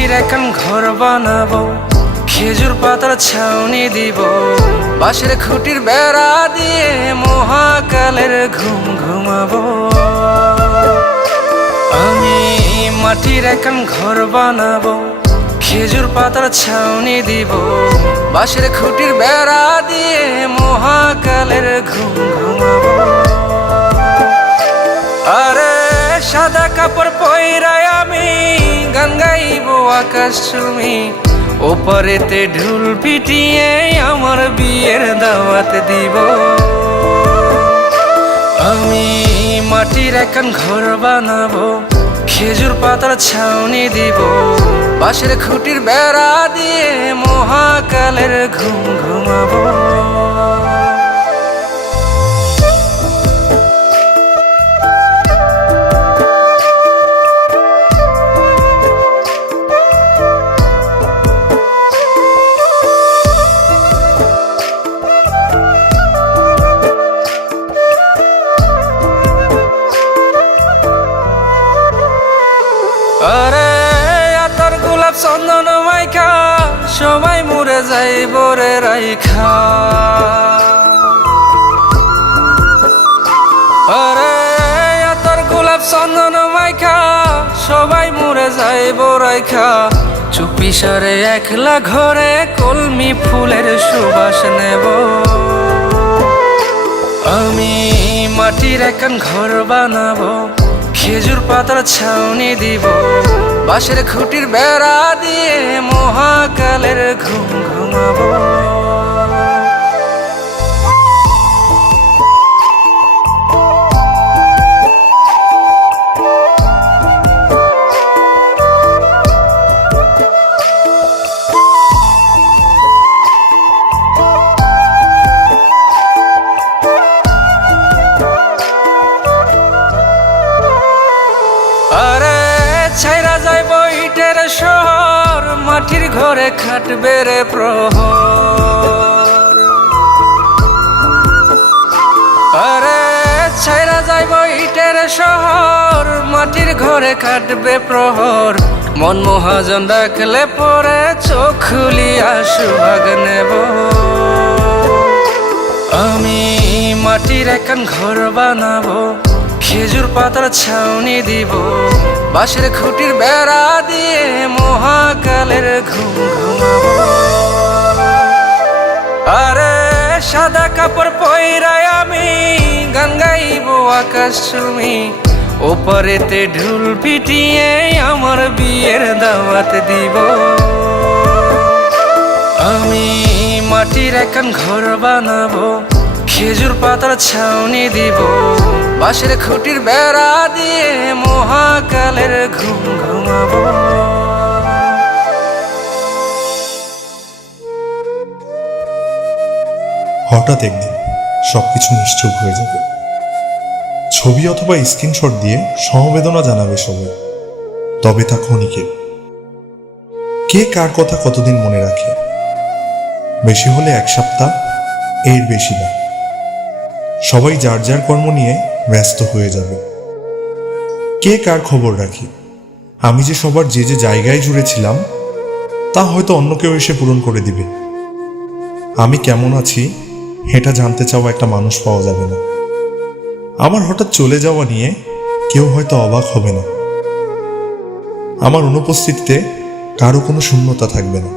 মাটির একখান ঘর বানাবো, খেজুর পাতার ছাউনি দিব, বাঁশের খুঁটির বেড়া দিয়ে মহাকালের ঘুম ঘুমাবো। আমি মাটির একখান ঘর বানাবো, খেজুর পাতার ছাউনি দিব, বাঁশের খুঁটির বেড়া দিয়ে মহাকালের ঘুম ঘুমাবো। আরে সাদা কাপড় পইরায় আমি গান গাইবো আকাশ চুমি, ওপারেতে ঢোল পিটিয়ে আমার বিয়ের দাওয়াত দিব। আমি মাটির একখান ঘর বানাবো, খেজুর পাতার ছাউনি দিব, বাঁশের খুঁটির বেড়া দিয়ে মহাকালের ঘুম ঘুমাবো। আরে আতর গোলাপ চন্দন মাইখা সবাই মরে যাইব রে রাইখা। আরে আতর গোলাপ চন্দন মাইখা সবাই মরে যাইব রাইখা, চুপি সারে একলা ঘরে কলমি ফুলের সুবাস নেব। আমি মাটির একখান ঘর বানাবো, খেজুর পাতার ছাউনি দিব, বাঁশের খুঁটির বেড়া দিয়ে মহাকালের ঘুম ঘুমাবো। আরে ছাইরা যাইব ইটের শহর, মাটির ঘরে খাটবে রে প্রহর। আরে ছাইরা যাইব ইটের শহর, মাটির ঘরে খাটবে প্রহর, মন মহাজন ডাকলে পরে চোখ খুলিয়া সুভাগ নেব। আমি মাটির একখান ঘর বানাবো, খেজুর পাতার ছাউনি দিব, বাঁশের খুঁটির বেড়া দিয়ে মহাকালের ঘুম ঘুমাবো। আরে সাদা কাপড় পইরায় আমি গান গাইবো আকাশ চুমি, ওপারেতে ঢোল পিটিয়ে আমার বিয়ের দাওয়াত দিব। আমি মাটির একখান ঘর বানাবো, খেজুর পাতার ছাউনি দিব, বাঁশের খুঁটির বেড়া দিয়ে মহাকালের ঘুম ঘুমাবো। হঠাৎ একদিন সবকিছু নিশ্চুপ হয়ে যাবে। ছবি অথবা স্ক্রিনশট দিয়ে সমবেদনা জানাবে সবাই, তবে তা ক্ষণিকের। কে কার কথা কতদিন মনে রাখে? বেশি হলে 1 সপ্তাহ, এর বেশি না। সবাই যার যার কর্ম নিয়ে ব্যস্ত হয়ে যাবে। কে কার খবর রাখি? আমি যে সবার যে যে জায়গায় জুড়েছিলাম তা হয়তো অন্য কেউ এসে পূরণ করে দিবে। আমি কেমন আছি এটা জানতে চাওয়া একটা মানুষ পাওয়া যাবে না। আমার হঠাৎ চলে যাওয়া নিয়ে কেউ হয়তো অবাক হবে না। আমার অনুপস্থিতিতে কারো কোনো শূন্যতা থাকবে না।